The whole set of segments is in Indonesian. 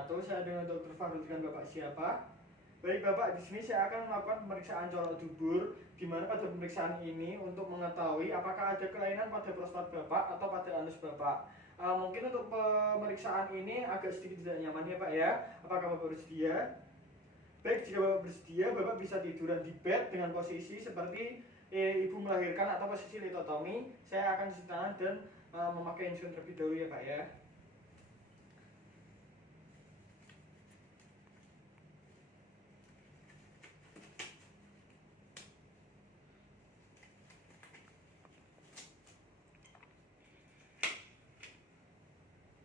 wabarakatuh. Saya dengan Dr. Fahrul dengan Bapak siapa? Baik Bapak, di sini saya akan melakukan pemeriksaan colok dubur, di mana pada pemeriksaan ini untuk mengetahui apakah ada kelainan pada prostat Bapak atau pada anus Bapak. Mungkin untuk pemeriksaan ini agak sedikit tidak nyaman ya Pak ya. Apakah Bapak bersedia? Baik, jika Bapak bersedia, Bapak bisa tiduran di bed dengan posisi seperti ibu melahirkan atau posisi litotomi. Saya akan cuci tangan dan memakai insulin terlebih dahulu ya Pak ya.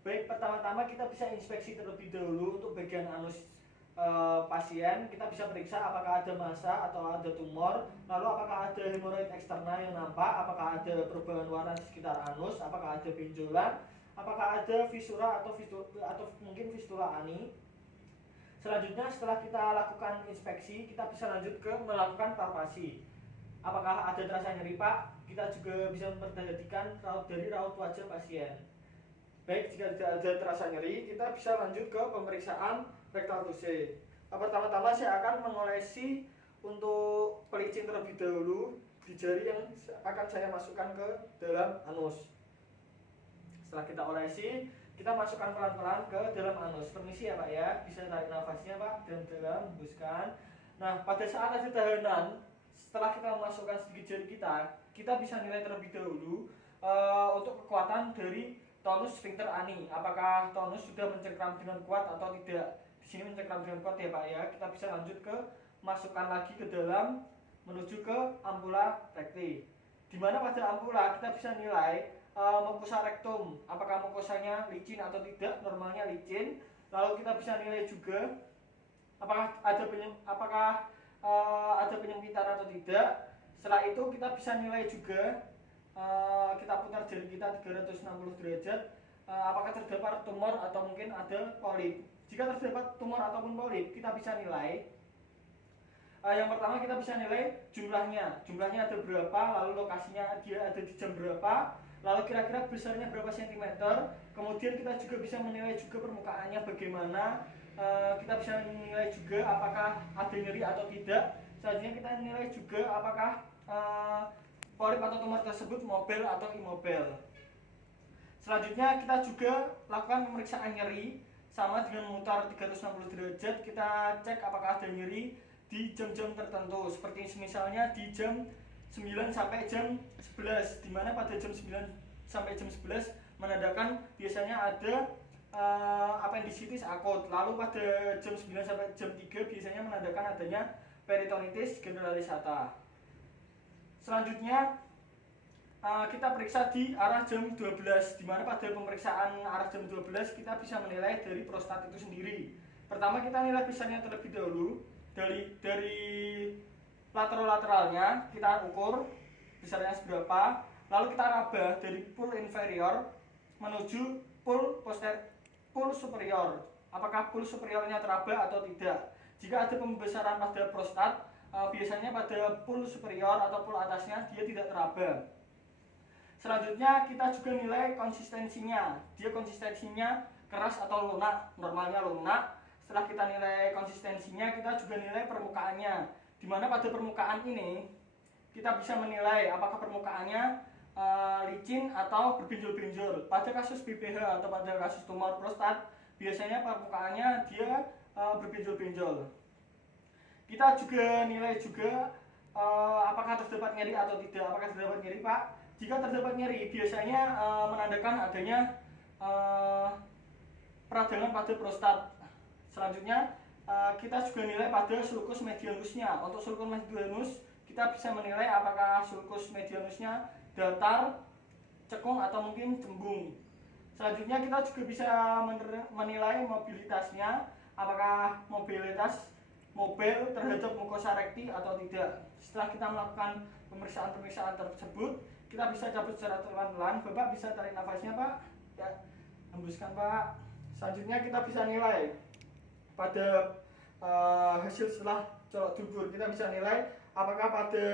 Baik, pertama-tama kita bisa inspeksi terlebih dahulu untuk bagian anus pasien. Kita bisa periksa apakah ada massa atau ada tumor, lalu apakah ada hemoroid eksternal yang nampak, apakah ada perubahan warna di sekitar anus, apakah ada benjolan, apakah ada fisura atau mungkin fistula ani. Selanjutnya setelah kita lakukan inspeksi, kita bisa lanjut ke melakukan palpasi. Apakah ada terasa nyeri Pak? Kita juga bisa memperhatikan dari raut wajah pasien. Baik, jika tidak ada terasa nyeri, kita bisa lanjut ke pemeriksaan rectal touche. Pertama-tama saya akan mengolesi untuk pelicin terlebih dahulu di jari yang akan saya masukkan ke dalam anus. Setelah kita olesi, kita masukkan pelan-pelan ke dalam anus. Permisi ya Pak ya, bisa tarik nafasnya Pak, dalam-dalam, hembuskan. Nah, pada saat ada tahanan, setelah kita memasukkan sedikit jari kita bisa nilai terlebih dahulu untuk kekuatan dari tonus sphincter ani, apakah tonus sudah mencengkram dengan kuat atau tidak. Di sini mencengkram dengan kuat ya Pak ya. Kita bisa lanjut ke masukkan lagi ke dalam menuju ke ampula recti. Di mana pada ampula kita bisa nilai mukosa rektum, apakah mukosanya licin atau tidak. Normalnya licin. Lalu kita bisa nilai juga apakah ada penyempitan atau tidak. Setelah itu kita bisa nilai juga, kita putar jari kita 360 derajat, apakah terdapat tumor atau mungkin ada polip. Jika terdapat tumor ataupun polip, kita bisa nilai. Yang pertama kita bisa nilai jumlahnya ada berapa, lalu lokasinya dia ada di jam berapa, lalu kira-kira besarnya berapa sentimeter. Kemudian kita juga bisa menilai juga permukaannya bagaimana. Kita bisa menilai juga apakah ada nyeri atau tidak. Selanjutnya kita nilai juga apakah polip atau tumor tersebut mobil atau imobil. Selanjutnya kita juga lakukan pemeriksaan nyeri sama dengan memutar 360 derajat. Kita cek apakah ada nyeri di jam-jam tertentu, seperti misalnya di jam 9 sampai jam 11, dimana pada jam 9 sampai jam 11 menandakan biasanya ada appendicitis akut. Lalu pada jam 9 sampai jam 3 biasanya menandakan adanya peritonitis generalisata. Selanjutnya kita periksa di arah jam 12, dimana pada pemeriksaan arah jam 12 kita bisa menilai dari prostat itu sendiri. Pertama kita nilai besarnya terlebih dahulu, dari lateralnya kita ukur besarnya seberapa, lalu kita raba dari pul inferior menuju pul superior, apakah pul superiornya teraba atau tidak. Jika ada pembesaran pada prostat, biasanya pada pul superior atau pul atasnya dia tidak teraba. Selanjutnya kita juga nilai konsistensinya. Dia konsistensinya keras atau lunak, normalnya lunak. Setelah kita nilai konsistensinya, kita juga nilai permukaannya. Dimana pada permukaan ini kita bisa menilai apakah permukaannya licin atau berbenjol-benjol. Pada kasus BPH atau pada kasus tumor prostat, biasanya permukaannya dia berbenjol-benjol. Kita juga nilai juga apakah terdapat nyeri atau tidak. Apakah terdapat nyeri Pak? Jika terdapat nyeri, biasanya menandakan adanya peradangan pada prostat. Selanjutnya kita juga nilai pada sulcus medianusnya. Untuk sulcus medianus kita bisa menilai apakah sulcus medianusnya datar, cekung atau mungkin cembung. Selanjutnya kita juga bisa menilai mobilitasnya, apakah mobilitas mobil terhadap mukosa rekti atau tidak. Setelah kita melakukan pemeriksaan tersebut, kita bisa cabut secara pelan-pelan. Bapak bisa tarik nafasnya Pak, ya, hembuskan Pak. Selanjutnya kita bisa nilai pada hasil setelah colok dubur. Kita bisa nilai apakah pada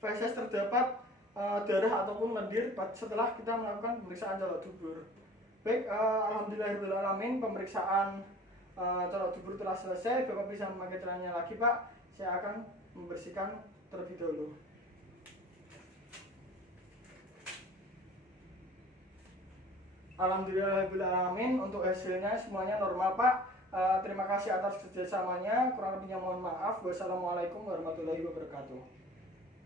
feses terdapat darah ataupun lendir setelah kita melakukan pemeriksaan colok dubur. Baik, alhamdulillahirobbilalamin, pemeriksaan Kalau dubur telah selesai, Bapak bisa memakai celananya lagi, Pak. Saya akan membersihkan terlebih dahulu. Alhamdulillahirrahmanirrahim, untuk hasilnya semuanya normal, Pak. Terima kasih atas kerjasamanya. Kurang lebihnya mohon maaf. Wassalamualaikum warahmatullahi wabarakatuh.